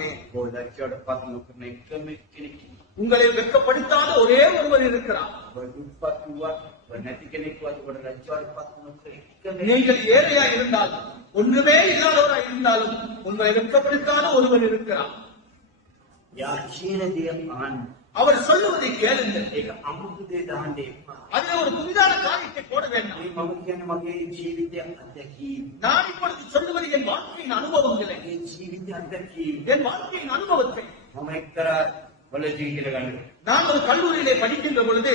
ஆமே. உங்களை வெட்கப்படுத்தாத ஒரே ஒருவர் இருக்கிறார். நீங்கள் ஏழையா இருந்தாலும் ஒன்றுமே இல்லாதவராக இருந்தாலும் உங்களை வெட்கப்படுத்தாத ஒருவர் இருக்கிறார். அவர் சொல்லுவதை கேளுங்கள். அதில் ஒரு புதிதான காரியத்தை போட வேண்டாம். நான் இப்பொழுது சொல்லுவது என் வாழ்க்கையின் அனுபவங்களை, என் வாழ்க்கையின் அனுபவத்தை. நான் ஒரு கல்லூரியிலே படிக்கின்ற பொழுது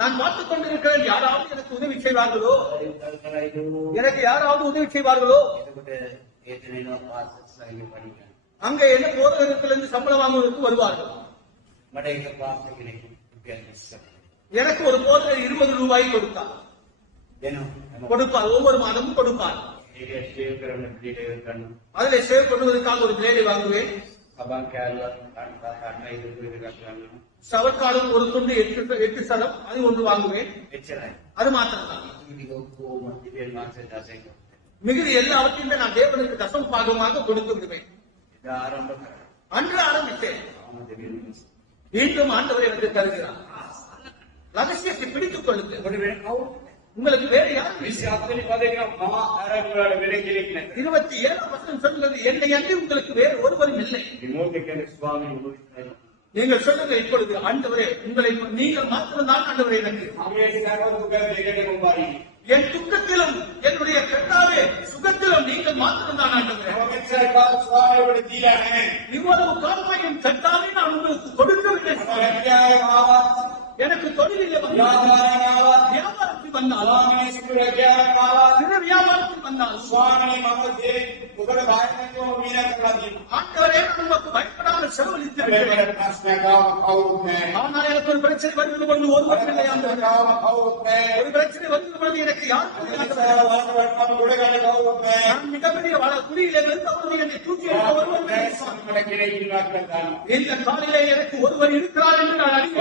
நான் பார்த்துக் கொண்டிருக்கிறேன், யாராவது எனக்கு உதவி செய்வார்களோ, எனக்கு யாராவது உதவி செய்வார்களோ. அங்க என்ன போதகத்திலிருந்து சம்பளம் வாங்குவதற்கு வருவார்கள். எனக்கு ஒரு போதகர் 20 ரூபாய் கொடுத்தார். ஒவ்வொரு மாதமும் கொடுப்பார். அதில் சேவ் பண்ணுவதற்காக ஒரு பிளேடை வாங்குவேன். சவர்காலம் ஒரு துண்டு 8 சதம், அது ஒன்று வாங்குவேன். அது மாத்திரம்தான். மிகுதி எல்லாவற்றையுமே நான் தேவனுக்கு தசம பாகமாக கொடுத்து விடுவேன். அன்று ஆரம்பித்தேன். மீண்டும் ஆண்டவரை வந்து தருகிறார். ரகசியத்தை பிடித்துக் கொள்ளுங்கள். உங்களுக்கு வேற யாரும் 27 வசனம் சொல்லுகிறது, என்னை அன்றி உங்களுக்கு வேறு ஒருவரும் இல்லை. நீங்கள் சொல்லுங்க இப்பொழுது, ஆண்டவரே உங்களை நீங்கள் மாத்திரம்தான் ஆண்டவரே எனக்கு. என் துக்கத்திலும் என்னுடைய கர்த்தாவே சுகத்திலும் நீங்கள் மாத்திரம்தான் ஆண்டவரே. இவ்வளவு காலமாக என் கர்த்தாவே நான் உங்களுக்கு கொடுக்கவில்லை. எனக்கு தொழிலில் வியாபாரத்தில் வந்தாலும் சிறு வியாபாரத்தில் வந்தாலும் ஆண்டவரே நமக்கு பயப்படாமல் செலவழித்து ஆனால் எனக்கு ஒரு பிரச்சனை வருவது பொழுது ஒருவர் இல்லை. ஒரு பிரச்சனை வருவது பொழுது எனக்கு யாருக்கும் மிகப்பெரிய குறியிலே இருந்தவர்கள் என்னை தூக்கி ஒருவர் இந்த காலையிலே எனக்கு ஒருவர் இருக்கிறார் என்று நான் அறிவேன்.